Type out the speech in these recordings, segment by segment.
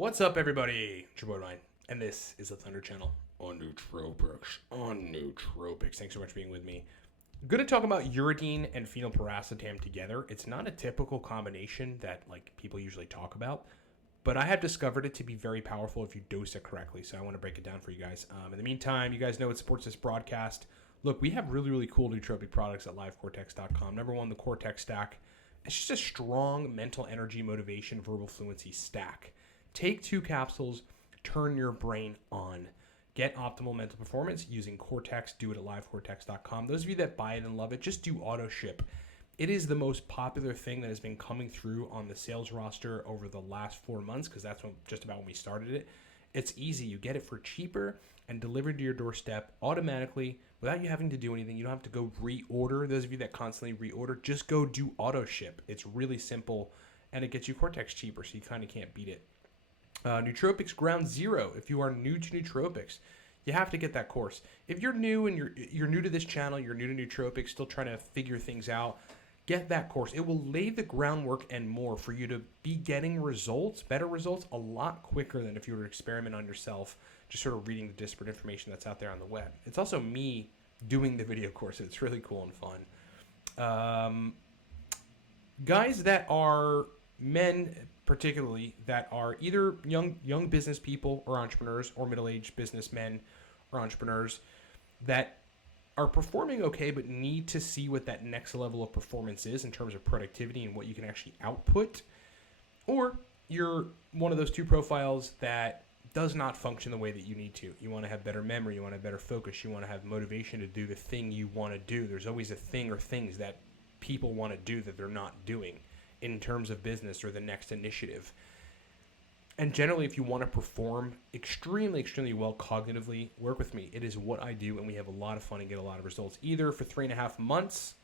What's up, everybody? It's your boy Ryan, and this is the Thunder Channel on Nootropics. Thanks so much for being with me. I'm going to talk about uridine and phenylpiracetam together. It's not a typical combination that people usually talk about, but I have discovered it to be very powerful if you dose it correctly. So I want to break it down for you guys. In the meantime, you guys know it supports this broadcast. Look, we have really cool nootropic products at livecortex.com. Number one, the Cortex stack. It's just a strong mental energy, motivation, verbal fluency stack. Take 2 capsules, turn your brain on. Get optimal mental performance using Cortex. Do it at livecortex.com. Those of you that buy it and love it, just do auto ship. It is the most popular thing that has been coming through on the sales roster over the last 4 months because that's just about when we started it. It's easy. You get it for cheaper and delivered to your doorstep automatically without you having to do anything. You don't have to go reorder. Those of you that constantly reorder, just go do auto ship. It's really simple and it gets you Cortex cheaper, so you kind of can't beat it. Nootropics Ground Zero. If you are new to nootropics, you have to get that course. If you're new and you're new to this channel, you're new to nootropics, still trying to figure things out, get that course. It will lay the groundwork and more for you to be getting results, better results, a lot quicker than if you were to experiment on yourself, just sort of reading the disparate information that's out there on the web. It's also me doing the video course. It's really cool and fun. Guys that are men, particularly, that are either young business people or entrepreneurs, or middle-aged businessmen or entrepreneurs that are performing okay but need to see what that next level of performance is in terms of productivity and what you can actually output. Or you're one of those 2 profiles that does not function the way that you need to. You want to have better memory, you want to have better focus, you want to have motivation to do the thing you want to do. There's always a thing or things that people want to do that they're not doing in terms of business or the next initiative. And generally, if you want to perform extremely well cognitively, work with me. It is what I do, and we have a lot of fun and get a lot of results, either for 3.5 months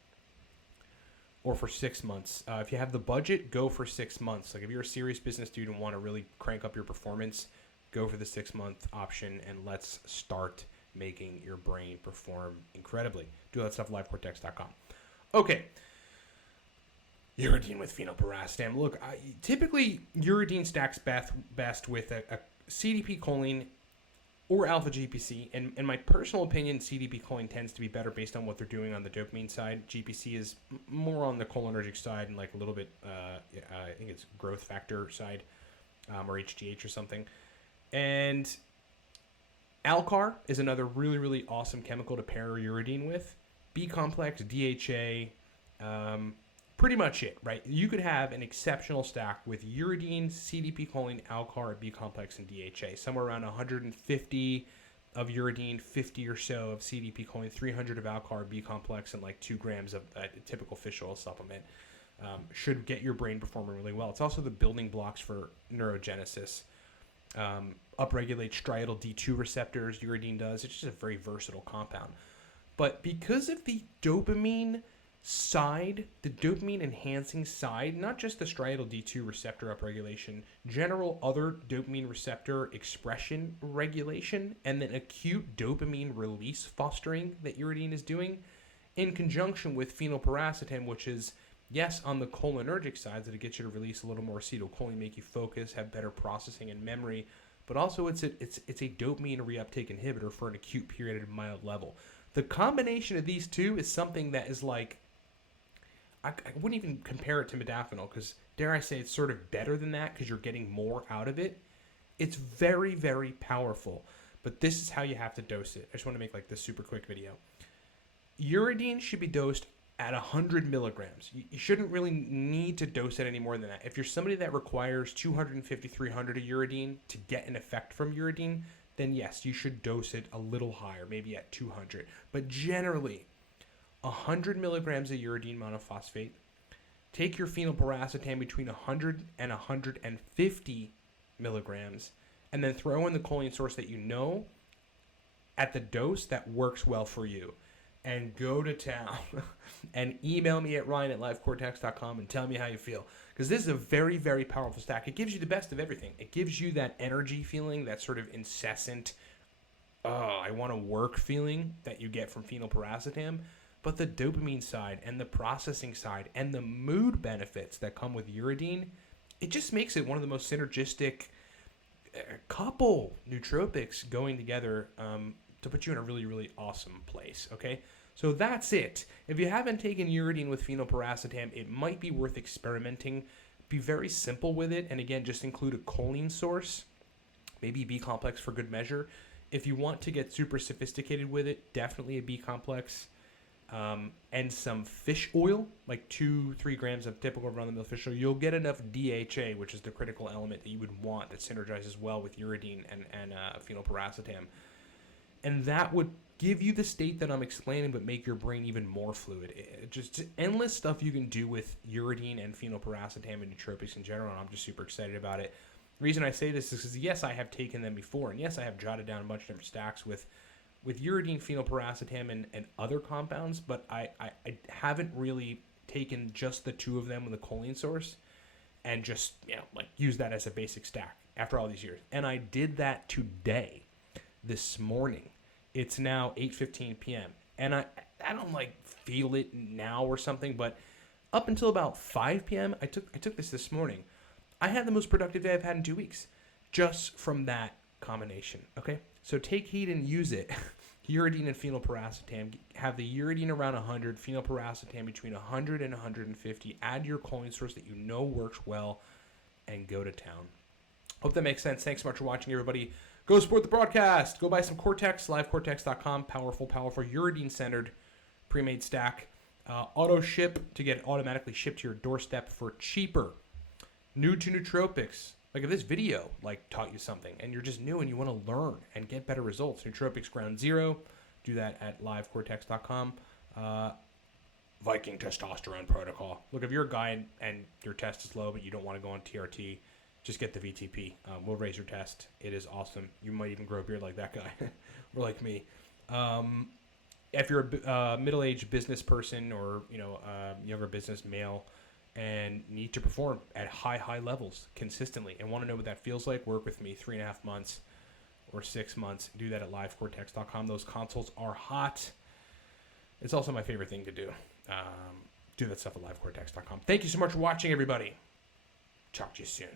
or for 6 months. If you have the budget, go for 6 months. Like if you're a serious business dude and want to really crank up your performance, go for the 6-month option, and let's start making your brain perform incredibly. Do that stuff at livecortex.com. Okay. Uridine with phenylpiracetam. Look, typically uridine stacks best with a CDP choline or alpha GPC. And in my personal opinion, CDP choline tends to be better based on what they're doing on the dopamine side. GPC is more on the cholinergic side and like a little bit, I think it's growth factor side, or HGH or something. And Alcar is another really awesome chemical to pair uridine with. B complex, DHA, pretty much it, right? You could have an exceptional stack with uridine, CDP choline, Alcar, B complex, and DHA. Somewhere around 150 of uridine, 50 or so of CDP choline, 300 of Alcar, B complex, and like 2 grams of a typical fish oil supplement. Should get your brain performing really well. It's also the building blocks for neurogenesis. Upregulates striatal D2 receptors, uridine does. It's just a very versatile compound. But because of the dopamine side, the dopamine enhancing side, not just the striatal D2 receptor upregulation, general other dopamine receptor expression regulation, and then acute dopamine release fostering that uridine is doing, in conjunction with phenylpiracetam, which is, yes, on the cholinergic side, that it gets you to release a little more acetylcholine, make you focus, have better processing and memory, but also it's a dopamine reuptake inhibitor for an acute period at a mild level. The combination of these 2 is something that is like, I wouldn't even compare it to modafinil because, dare I say, it's sort of better than that because you're getting more out of it. It's very powerful, but this is how you have to dose it. I just want to make like this super quick video. Uridine should be dosed at 100 milligrams. You shouldn't really need to dose it any more than that. If you're somebody that requires 250, 300 of uridine to get an effect from uridine, then yes, you should dose it a little higher, maybe at 200. But generally, 100 milligrams of uridine monophosphate. Take your phenylpiracetam between 100 and 150 milligrams, and then throw in the choline source that you know at the dose that works well for you. And go to town. And email me at ryan@livecortex.com and tell me how you feel. Because this is a very powerful stack. It gives you the best of everything. It gives you that energy feeling, that sort of incessant, I want to work feeling that you get from phenylpiracetam. But the dopamine side and the processing side and the mood benefits that come with uridine, it just makes it one of the most synergistic a couple nootropics going together to put you in a really, really awesome place, okay? So that's it. If you haven't taken Uridine with phenylpiracetam, it might be worth experimenting. Be very simple with it, and again, just include a choline source, maybe B complex for good measure. If you want to get super sophisticated with it, definitely a B complex. And some fish oil, like 2-3 grams of typical run-of-the-mill fish oil. You'll get enough DHA, which is the critical element that you would want that synergizes well with Uridine and phenylpiracetam. And that would give you the state that I'm explaining, but make your brain even more fluid. Just endless stuff you can do with Uridine and phenylpiracetam and nootropics in general, and I'm just super excited about it. The reason I say this is because, yes, I have taken them before, and yes, I have jotted down a bunch of different stacks with Uridine, phenylpiracetam, and other compounds, but I haven't really taken just the two of them with a choline source and just, use that as a basic stack after all these years. And I did that today, this morning. It's now 8:15 p.m. And I don't feel it now or something, but up until about 5 p.m., I took this morning. I had the most productive day I've had in 2 weeks just from that combination, okay? So take heed and use it. Uridine and phenylpiracetam. Have the Uridine around 100, phenylpiracetam between 100 and 150. Add your choline source that you know works well, and go to town. Hope that makes sense. Thanks so much for watching, everybody. Go support the broadcast. Go buy some Cortex, livecortex.com. Powerful, Uridine-centered pre-made stack. Auto ship to get it automatically shipped to your doorstep for cheaper. New to nootropics. Like if this video taught you something and you're just new and you want to learn and get better results, Nootropics Ground Zero, do that at livecortex.com. Viking Testosterone Protocol. Look, if you're a guy and your test is low but you don't want to go on TRT, just get the VTP. We'll raise your test. It is awesome. You might even grow a beard like that guy or like me. If you're a middle-aged business person or younger business male, and need to perform at high levels consistently and want to know what that feels like, work with me 3.5 months or 6 months. Do that at livecortex.com. Those consults are hot. It's also my favorite thing to do. Do that stuff at livecortex.com. Thank you so much for watching, everybody. Talk to you soon.